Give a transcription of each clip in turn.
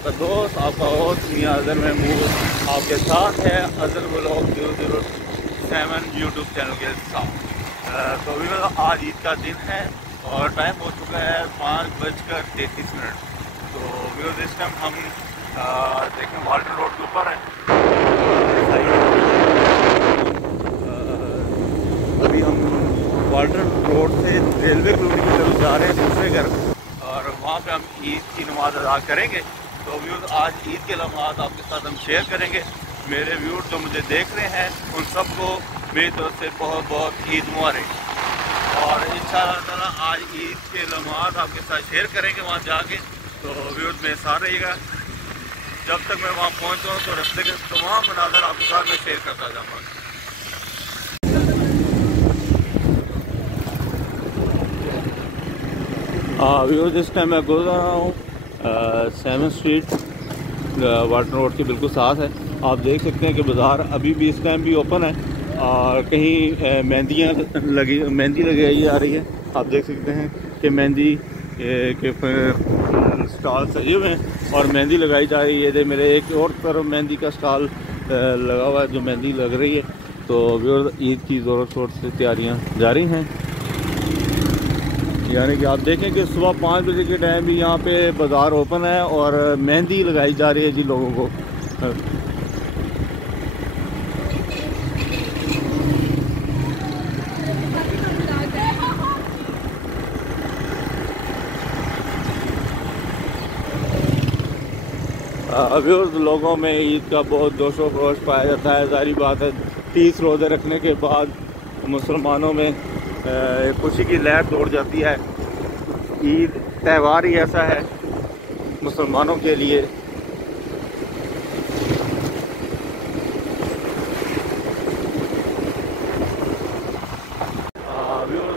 आपका दोस्त, आपका होस्ट मियां अज़हर महमूद आपके साथ है अज़हर व्लॉग 007 यूट्यूब चैनल के साथ। तो भी आज ईद का दिन है और टाइम हो चुका है 5:33। तो भी इस टाइम हम देखें वाल्टन रोड के ऊपर है। अभी हम वाल्टन रोड से रेलवे कॉलोनी की तरफ जा रहे हैं दूसरे घर, और वहाँ पे हम ईद की नमाज अदा करेंगे। तो व्यूज़ आज ईद के लम्हात आपके साथ हम शेयर करेंगे। मेरे व्यूज़ जो मुझे देख रहे हैं उन सबको मेरी तरफ से बहुत बहुत ईद मुबारक। और इंशाअल्लाह ताला आज ईद के लम्हात आपके साथ शेयर करेंगे वहाँ जाके। तो व्यूज़ मेरे साथ रहिएगा। जब तक मैं वहाँ पहुँचता हूँ तो रास्ते के तमाम मनाज़र आपके साथ मैं शेयर करता जाऊँगा। व्यूज़ इस टाइम मैं गुजर रहा हूँ 7 स्ट्रीट वाल्टन रोड के बिल्कुल साथ है। आप देख सकते हैं कि बाज़ार अभी भी इस टाइम भी ओपन है और कहीं मेहंदी लगाई जा रही है। आप देख सकते हैं कि मेहंदी के स्टॉल सजे हुए हैं और मेहंदी लगाई जा रही है। मेरे एक और तरफ मेहंदी का स्टॉल लगा हुआ है जो मेहंदी लग रही है। तो ईद की ज़ोर शोर से तैयारियाँ जारी हैं। यानी कि आप देखें कि सुबह 5 बजे के टाइम भी यहाँ पे बाज़ार ओपन है और मेहंदी लगाई जा रही है जी लोगों को। अभी लोगों में ईद का बहुत जोशो खरोश पाया जाता है। ज़ाहिर बात है 30 रोज़े रखने के बाद मुसलमानों में खुशी की लहर दौड़ जाती है। ईद त्यौहार ही ऐसा है मुसलमानों के लिए।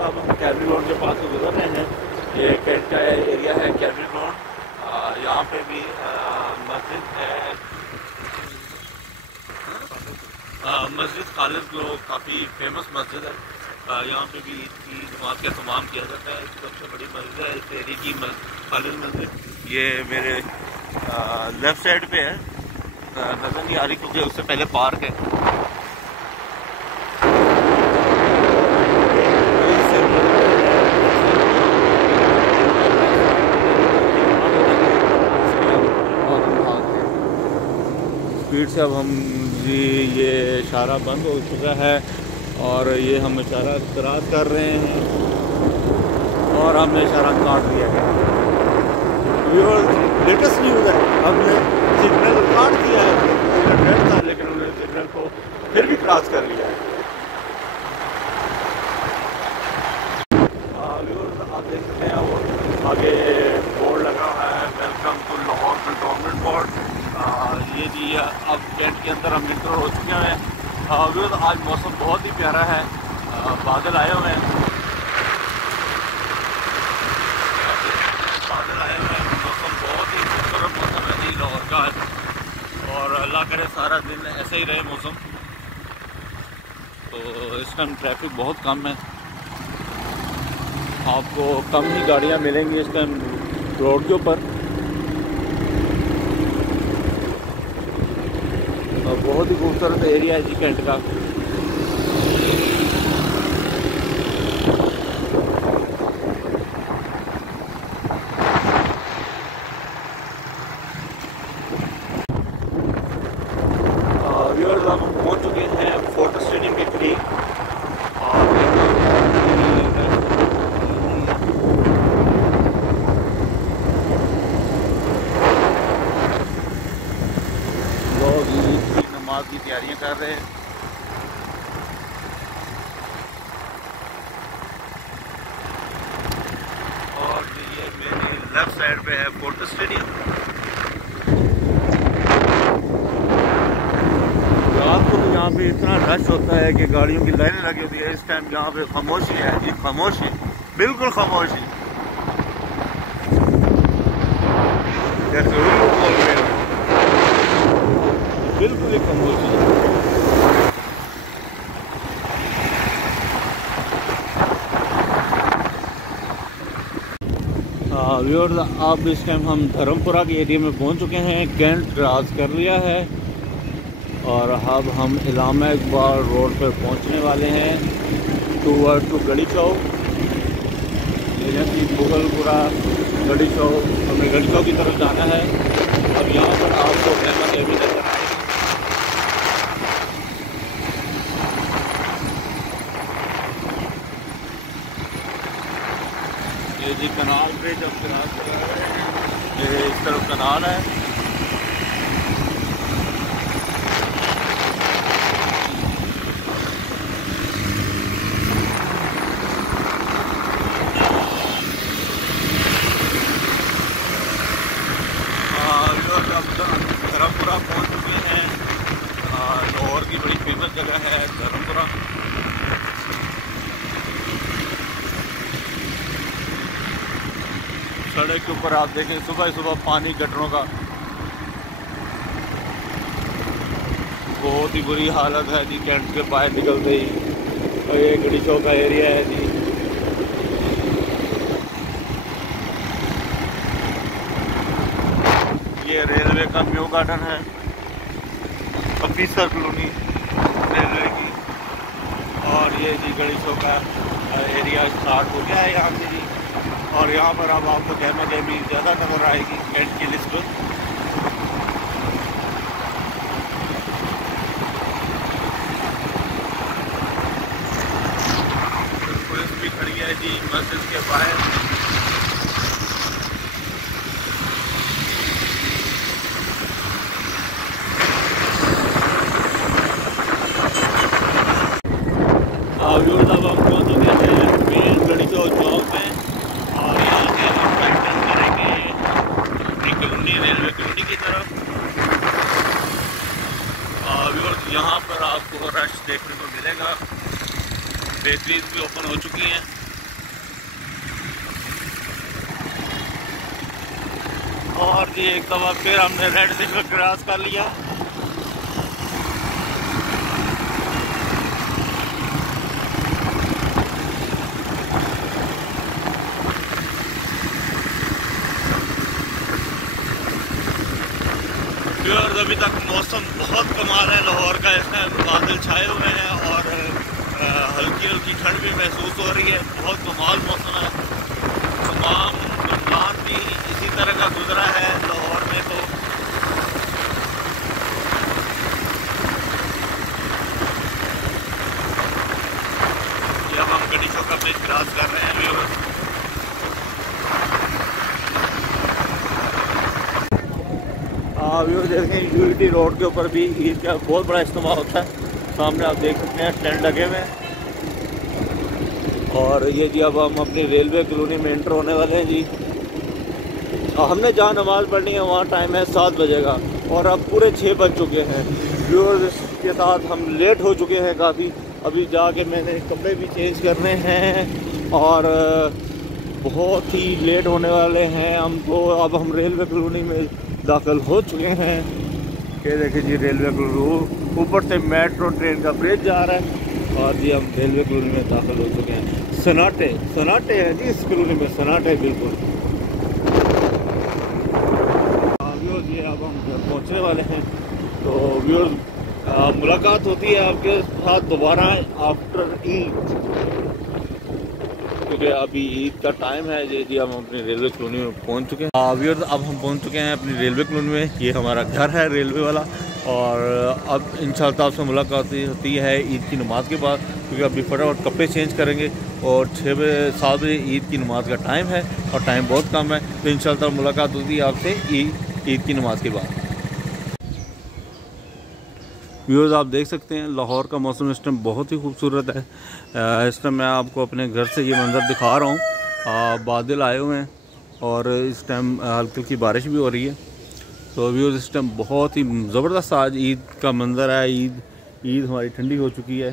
अब हम कैबरी रोड के पास से गुजर रहे हैं। ये कैंट का एरिया है कैबरी रोड। यहाँ पे भी मस्जिद है, मस्जिद खालिद जो काफ़ी फेमस मस्जिद है। यहाँ पे भी ईद की नमाज का एहतमाम किया जाता है। सबसे बड़ी मस्जिद है इस एरिया की खालिद मस्जिद। ये मेरे लेफ़्ट साइड पे है, नज़र नहीं आ रही क्योंकि उससे पहले पार्क है। स्पीड से अब हम जी ये इशारा बंद हो चुका है और ये हम इशारा क्रॉस कर रहे हैं और हमने इशारा काट दिया है। ये लेटेस्ट न्यूज़ है, हमने सिग्नल काट दिया है। रेड था लेकिन उन्होंने सिग्नल को फिर भी क्रॉस कर लिया है। आप देख सकते हैं और आगे बोर्ड लगा हुआ है welcome to Lahore cantonment board. ये जी अब कैंट के अंदर हम इंटर हो चुके हैं। आज मौसम बहुत ही प्यारा है, बादल आए हुए हैं, मौसम बहुत ही खूबसूरत मौसम है जी लाहौर का है। और अल्लाह करे सारा दिन ऐसे ही रहे मौसम। तो इस टाइम ट्रैफिक बहुत कम है, आपको कम ही गाड़ियाँ मिलेंगी इस टाइम रोड के ऊपर। बहुत ही खूबसूरत एरिया है जी कैंट का। व्यूअर्स हम पहुंच चुके हैं फोर्ट स्टेडियम के करीब। लोग ईद की नमाज की तैयारियां कर रहे हैं। और ये मेरे लेफ्ट साइड पे है फोर्ट स्टेडियम। रात को भी यहाँ पे इतना रश होता है कि गाड़ियों की लाइनें लगी होती है। इस टाइम यहाँ पे खामोशी है जी, खामोशी, बिल्कुल खामोशी। बिल्कुल ही खामोशी। व्यूअर्स, अब इस टाइम हम धर्मपुरा के एरिया में पहुंच चुके हैं। कैंट क्रॉस कर लिया है और अब हम इलामा इकबाल रोड पर पहुंचने वाले हैं टू गढ़ी चौक। मुगलपुरा गढ़ी चौक, हमें गढ़ी चौक की तरफ जाना है। अब यहाँ पर आपको रहमत भी नजर आएगी। ये जी कनाल ब्रिज अब क्रॉस कर रहे हैं। ये इस तरफ कनाल है। धर्मपुरा पहुँच चुके हैं। लाहौर की बड़ी फेमस जगह है धर्मपुरा। सड़क के ऊपर आप देखें सुबह सुबह पानी गटरों का बहुत ही बुरी हालत है जी। कैंट के बाहर निकलते ही और ये गढ़ी चौक का एरिया है जी। ये रेलवे का न्यू गार्डन है, ऑफिसर कॉलोनी रेलवे की। और ये जी गढ़ी चौक का एरिया स्टार्ट हो गया है यहाँ से जी। और यहाँ पर अब आपको गहमा गहमी ज़्यादा नज़र आएगी कैंट की लिस्ट पर। पुलिस भी खड़ी है जी मस्जिद के बाहर। अब हम पहुँच चुके हैं मेन गढ़ी चौक में और यहाँ से हम राइट टर्न करेंगे अपनी कॉलोनी रेलवे कॉलोनी की तरफ। और यहाँ पर आपको रश देखने को मिलेगा। बेकरीज भी ओपन हो चुकी हैं। और जी एक दफ़ा फिर हमने रेड सिग्नल क्रॉस कर लिया। और अभी तक मौसम बहुत कमाल है लाहौर का। इसमें बादल छाए हुए हैं और हल्की हल्की ठंड भी महसूस हो रही है। बहुत कमाल मौसम है। तमाम रमज़ान भी इसी तरह का गुजरा है लाहौर में। तो जब हम गढ़ी चौक का ब्रिज क्रॉस कर रहे हैं व्यूअर्स, देखें यूनिटी रोड के ऊपर भी ईद का बहुत बड़ा इस्तेमाल होता है। सामने आप देख सकते हैं स्टैंड लगे हुए हैं। और ये जी अब हम अपनी रेलवे कॉलोनी में एंटर होने वाले हैं जी। हमने जहाँ नमाज़ पढ़नी है वहाँ टाइम है 7 बजे का और अब पूरे 6 बज चुके हैं। व्यूअर्स के साथ हम लेट हो चुके हैं काफ़ी। अभी जाके मैंने कपड़े भी चेंज करने हैं और बहुत ही लेट होने वाले हैं हम। तो अब हम रेलवे कॉलोनी में दाखिल हो चुके हैं। ये देखिए जी रेलवे कॉलोनी, ऊपर से मेट्रो ट्रेन का ब्रिज जा रहा है। और जी हम रेलवे कॉलोनी में दाखिल हो चुके हैं। सन्नाटे हैं जी इस कॉलोनी में, सन्नाटे बिल्कुल। व्यूअर्स ये अब हम घर पहुँचने वाले हैं। तो व्यूअर्स मुलाकात होती है आपके साथ दोबारा आफ्टर ईद, क्योंकि अभी ईद का टाइम है जी। हम अपनी रेलवे कॉलोनी में पहुंच चुके हैं। व्यूअर्स अब हम पहुंच चुके हैं अपनी रेलवे कॉलोनी में। ये हमारा घर है रेलवे वाला। और अब इंशाअल्लाह आपसे मुलाकात होती है ईद की नमाज़ के बाद, क्योंकि अभी फटाफट कपड़े चेंज करेंगे और 7 बजे ईद की नमाज़ का टाइम है और टाइम बहुत कम है। तो इंशाअल्लाह मुलाकात होती है आपसे ईद की नमाज़ के बाद। व्यूअर्स आप देख सकते हैं लाहौर का मौसम इस टाइम बहुत ही खूबसूरत है। इस टाइम मैं आपको अपने घर से ये मंज़र दिखा रहा हूँ। बादल आए हुए हैं और इस टाइम हल्की हल्की बारिश भी हो रही है। तो व्यूअर्स इस टाइम बहुत ही ज़बरदस्त आज ईद का मंज़र है। ईद हमारी ठंडी हो चुकी है।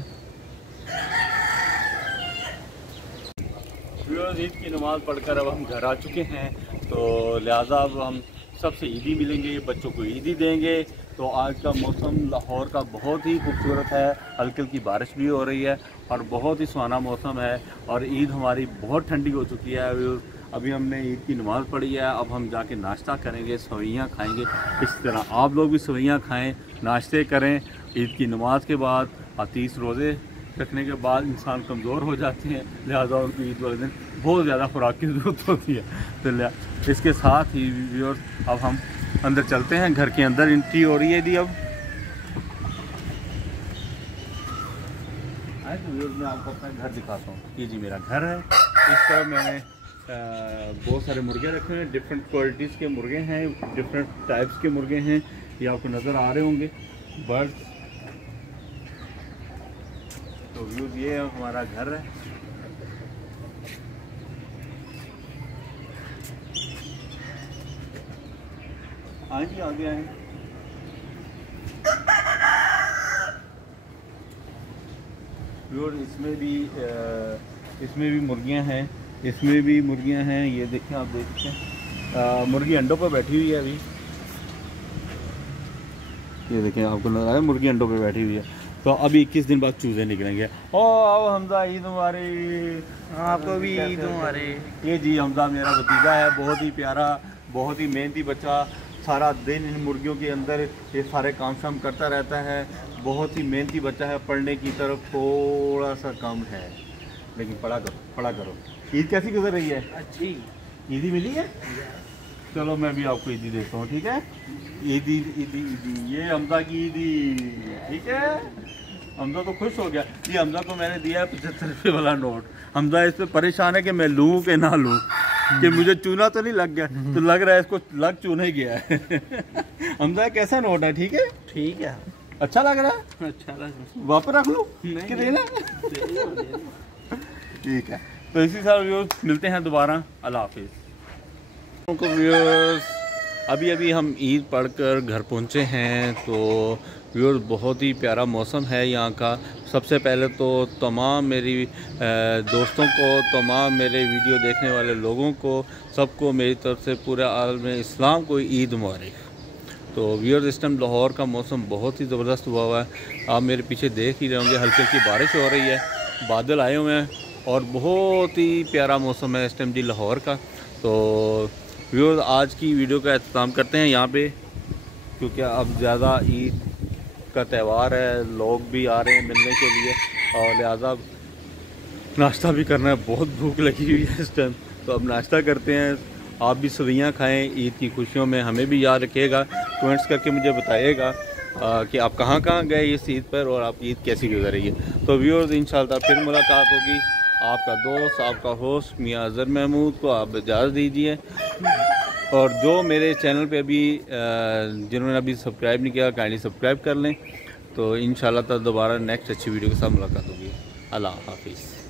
व्यूअर्स ईद की नमाज़ पढ़कर अब हम घर आ चुके हैं। तो लिहाजा अब हम सबसे ईदी मिलेंगे, बच्चों को ईदी देंगे तो आज का मौसम लाहौर का बहुत ही खूबसूरत है, हल्की हल्की बारिश भी हो रही है और बहुत ही सुहाना मौसम है। और ईद हमारी बहुत ठंडी हो चुकी है। अभी हमने ईद की नमाज़ पढ़ी है, अब हम जाके नाश्ता करेंगे, सवैयाँ खाएंगे। इस तरह आप लोग भी सवैयाँ खाएं, नाश्ते करें। ईद की नमाज के बाद 30 रोज़े रखने के बाद इंसान कमज़ोर हो जाते हैं, लिहाजा उनको ईद वाले दिन बहुत ज़्यादा खुराक की ज़रूरत होती है। तो इसके साथ ही व्यूअर्स अब हम अंदर चलते हैं। घर के अंदर एंट्री हो रही है जी। अब आए तो व्यूअर्स मैं आपको अपना घर दिखाता हूँ। ये जी मेरा घर है। इस तरह मैंने बहुत सारे मुर्गे रखे हैं, डिफरेंट क्वालिटीज़ के मुर्गे हैं, डिफरेंट टाइप्स के मुर्गे हैं। ये आपको नज़र आ रहे होंगे बर्ड्स। तो व्यूज़ ये हमारा घर है। हाँ जी आगे आए। व्यूअर्स इसमें भी मुर्गियां हैं, इसमें भी मुर्गियां हैं। ये देखें, आप देखते हैं मुर्गी अंडों पर बैठी हुई है अभी। ये देखें, आपको नजर आया मुर्गी अंडों पे बैठी हुई है। तो अभी 21 दिन बाद चूजे निकलेंगे। ओ आओ हमजा, ईद मुबारक। आपको भी ईद मुबारक। ये जी हमजा मेरा भतीजा है, बहुत ही प्यारा, बहुत ही मेहनती बच्चा। सारा दिन इन मुर्गियों के अंदर ये सारे काम शाम करता रहता है। बहुत ही मेहनती बच्चा है। पढ़ने की तरफ थोड़ा सा कम है, लेकिन पढ़ा करो। ईद कैसी गुजर रही है? अच्छी। ईदी मिली है? चलो मैं भी आपको ईदी देता हूँ, ठीक है? ईदी ईदी ईदी, ये हमजा की ईदी, ठीक है? हमजा तो खुश हो गया। ये हमजा को मैंने दिया है 75 रुपये वाला नोट। हमजा इस पर परेशान है कि मैं लूँ कि ना लूँ, कि मुझे चूना तो नहीं लग गया। तो लग रहा है इसको लग चूना ही गया है। हमजा कैसा नोट है? ठीक है, ठीक है। अच्छा लग रहा है? अच्छा लग रहा है। वापस रख लूँ कि देना? ठीक है, तो इसी साल व्यूअर्स मिलते हैं दोबारा। अल्लाह हाफिज़। व्यूअर्स अभी हम ईद पढ़कर घर पहुंचे हैं। तो व्यूअर्स बहुत ही प्यारा मौसम है यहाँ का। सबसे पहले तो तमाम मेरी दोस्तों को, तमाम मेरे वीडियो देखने वाले लोगों को, सबको मेरी तरफ से पूरे आलम इस्लाम को ईद मुबारक। तो व्यूअर्स इस टाइम लाहौर का मौसम बहुत ही ज़बरदस्त हुआ है। आप मेरे पीछे देख ही रहे होंगे, हल्की हल्की बारिश हो रही है, बादल आए हुए हैं और बहुत ही प्यारा मौसम है इस टाइम जी लाहौर का। तो व्यूअर्स आज की वीडियो का अख्ताम करते हैं यहाँ पे, क्योंकि अब ज़्यादा ईद का त्यौहार है, लोग भी आ रहे हैं मिलने के लिए और लिहाजा नाश्ता भी करना है। बहुत भूख लगी हुई है इस टाइम, तो अब नाश्ता करते हैं। आप भी सवैयाँ खाएं ईद की खुशियों में। हमें भी याद रखिएगा, कमेंट्स करके मुझे बताइएगा कि आप कहाँ गए इस ईद पर और आप ईद कैसी गुजरी है। तो व्यूअर्स इंशाअल्लाह फिर मुलाकात होगी। आपका दोस्त, आपका होस्ट मियां अज़हर महमूद को आप इजाज़त दीजिए। और जो मेरे चैनल पे अभी जिन्होंने अभी सब्सक्राइब नहीं किया, काइंडली सब्सक्राइब कर लें। तो इंशाअल्लाह दोबारा नेक्स्ट अच्छी वीडियो के साथ मुलाकात होगी। अल्लाह हाफिज़।